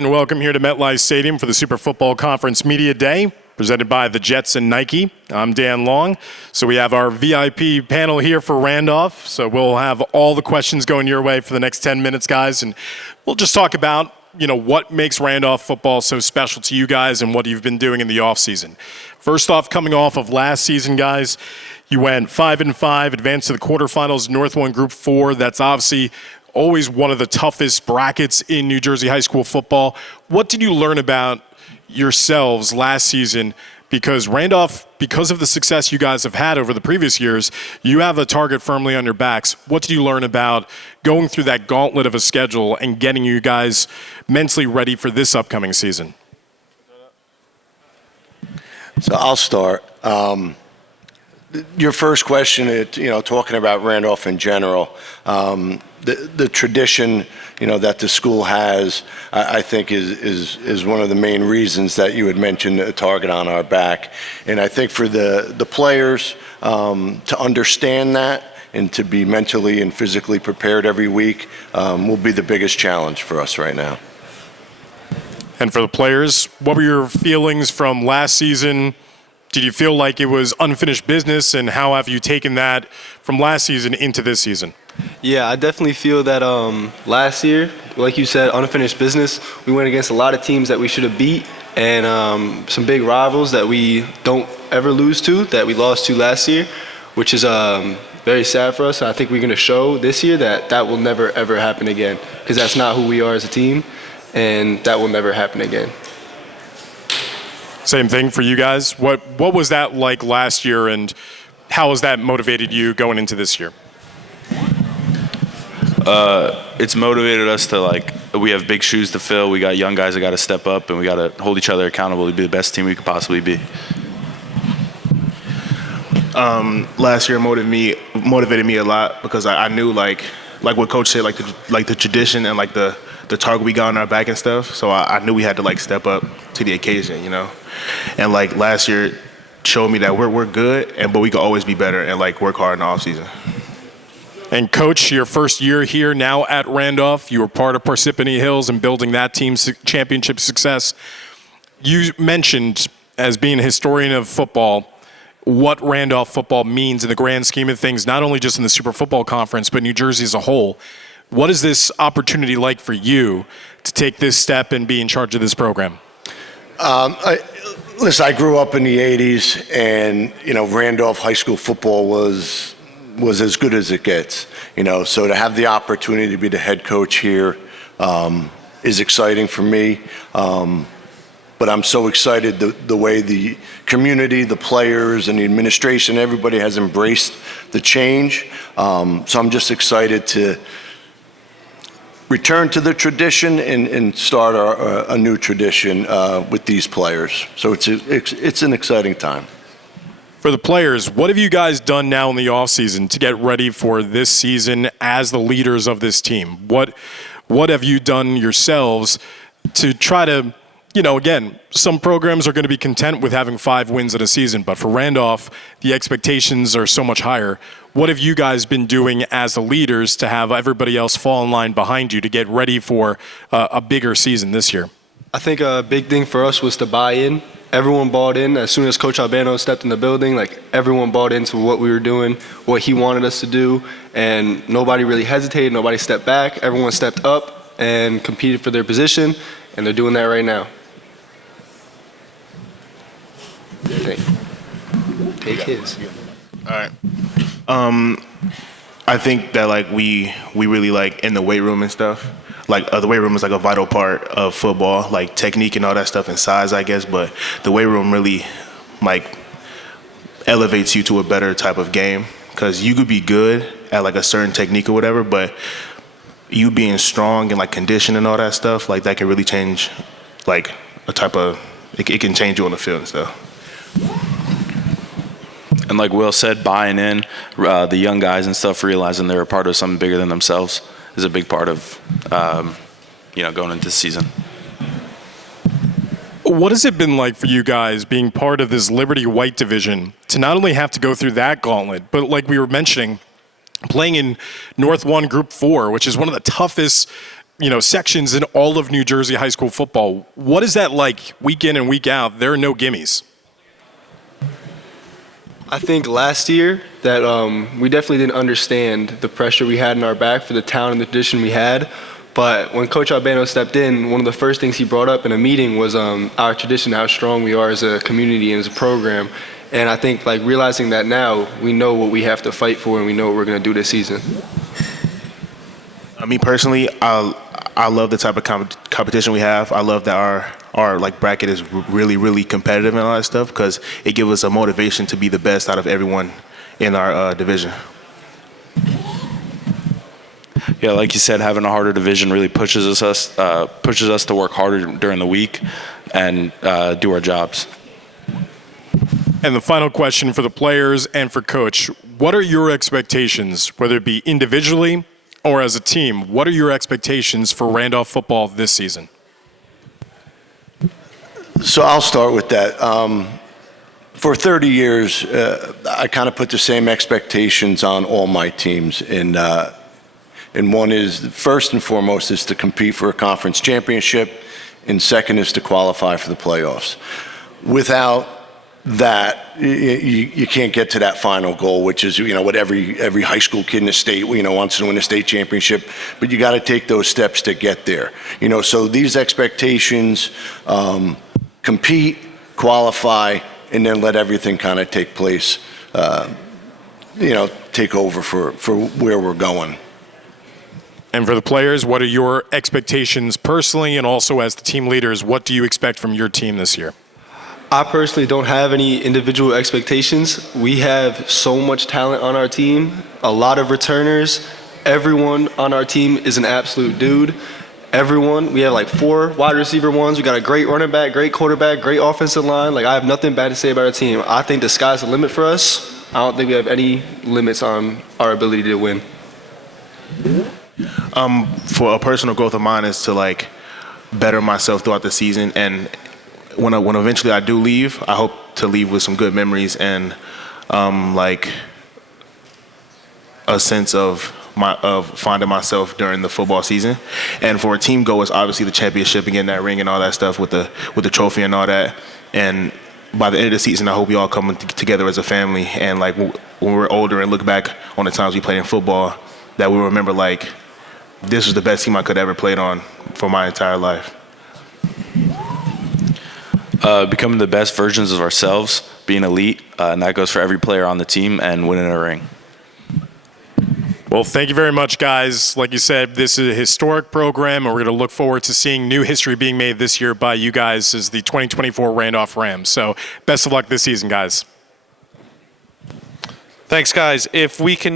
And welcome here to MetLife Stadium for the Super Football Conference Media Day, presented by the Jets and Nike. I'm Dan Long. So we have our VIP panel here for Randolph. So we'll have all the questions going your way for the next 10 minutes, guys. And we'll just talk about, what makes Randolph football so special to you guys and what you've been doing in the offseason. First off, coming off of last season, guys, you went 5-5, advanced to the quarterfinals, North 1 Group 4. That's obviously always one of the toughest brackets in New Jersey high school football. What did you learn about yourselves last season? Because Randolph, because of the success you guys have had over the previous years, you have a target firmly on your backs. What did you learn about going through that gauntlet of a schedule and getting you guys mentally ready for this upcoming season? So I'll start. Your first question, talking about Randolph in general, the tradition, that the school has, I think is one of the main reasons that you had mentioned a target on our back. And I think for the players to understand that and to be mentally and physically prepared every week will be the biggest challenge for us right now. And for the players, what were your feelings from last season? Did you feel like it was unfinished business, and how have you taken that from last season into this season? Yeah, I definitely feel that last year, like you said, unfinished business. We went against a lot of teams that we should have beat, and some big rivals that we don't ever lose to, that we lost to last year, which is very sad for us. I think we're going to show this year that that will never, ever happen again, because that's not who we are as a team, and that will never happen again. Same thing for you guys. What was that like last year, and how has that motivated you going into this year? It's motivated us to, we have big shoes to fill. We got young guys that got to step up, and we got to hold each other accountable to be the best team we could possibly be. Last year motivated me a lot because I knew like what Coach said, the tradition and the target we got on our back and stuff. So I knew we had to step up to the occasion, And last year showed me that we're good, but we can always be better and work hard in the off season. And Coach, your first year here now at Randolph, you were part of Parsippany Hills and building that team's championship success. You mentioned, as being a historian of football, what Randolph football means in the grand scheme of things, not only just in the Super Football Conference, but New Jersey as a whole. What is this opportunity like for you to take this step and be in charge of this program? Listen, I grew up in the 80s, and, Randolph high school football was as good as it gets, So to have the opportunity to be the head coach here is exciting for me. But I'm so excited the way the community, the players, and the administration, everybody has embraced the change. So I'm just excited to return to the tradition and start a new tradition with these players. So it's an exciting time. For the players, what have you guys done now in the offseason to get ready for this season as the leaders of this team? What have you done yourselves to try to, again, some programs are going to be content with having 5 wins in a season, but for Randolph, the expectations are so much higher. What have you guys been doing as the leaders to have everybody else fall in line behind you to get ready for a bigger season this year? I think a big thing for us was to buy in. Everyone bought in. As soon as Coach Albano stepped in the building, everyone bought into what we were doing, what he wanted us to do, and nobody really hesitated. Nobody stepped back. Everyone stepped up and competed for their position, and they're doing that right now. Take his. All right. I think that we really in the weight room and stuff. The weight room is a vital part of football, technique and all that stuff and size, I guess. But the weight room really elevates you to a better type of game, because you could be good at a certain technique or whatever, but you being strong and condition and all that stuff, that can really change a type of it can change you on the field and stuff. And like Will said, buying in, the young guys and stuff, realizing they're a part of something bigger than themselves is a big part of, going into the season. What has it been like for you guys being part of this Liberty White division to not only have to go through that gauntlet, but like we were mentioning, playing in North 1 Group 4, which is one of the toughest sections in all of New Jersey high school football. What is that like week in and week out? There are no gimmies. I think last year that we definitely didn't understand the pressure we had in our back for the town and the tradition we had. But when Coach Albano stepped in, one of the first things he brought up in a meeting was our tradition, how strong we are as a community and as a program. And I think like realizing that now, we know what we have to fight for and we know what we're going to do this season. Me personally, I love the type of competition we have. I love that our like bracket is really competitive and all that stuff because it gives us a motivation to be the best out of everyone in our division. Yeah, like you said, having a harder division really pushes us to work harder during the week and do our jobs. And the final question for the players and for Coach, what are your expectations, whether it be individually or as a team? What are your expectations for Randolph football this season? So I'll start with that. For 30 years, I kind of put the same expectations on all my teams. And one is, first and foremost, is to compete for a conference championship, and second is to qualify for the playoffs. Without that, you can't get to that final goal, which is, what every high school kid in the state, wants to win a state championship, but you got to take those steps to get there. So these expectations, compete, qualify, and then let everything kind of take place, take over for where we're going. And for the players, what are your expectations personally and also as the team leaders? What do you expect from your team this year? I personally don't have any individual expectations. We have so much talent on our team, a lot of returners. Everyone on our team is an absolute dude. Everyone, we have like 4 wide receiver ones. We got a great running back, great quarterback, great offensive line. Like I have nothing bad to say about our team. I think the sky's the limit for us. I don't think we have any limits on our ability to win. For a personal growth of mine is to like better myself throughout the season, and when eventually I do leave, I hope to leave with some good memories and like a sense of finding myself during the football season. And for a team goal, it's obviously the championship and getting that ring and all that stuff with the trophy and all that. And by the end of the season, I hope we all come together as a family, and like when we're older and look back on the times we played in football, that we remember like this was the best team I could ever played on for my entire life. Becoming the best versions of ourselves, being elite, and that goes for every player on the team, and winning a ring. Well, thank you very much, guys. Like you said, this is a historic program, and we're going to look forward to seeing new history being made this year by you guys as the 2024 Randolph Rams. So best of luck this season, guys. Thanks, guys. If we can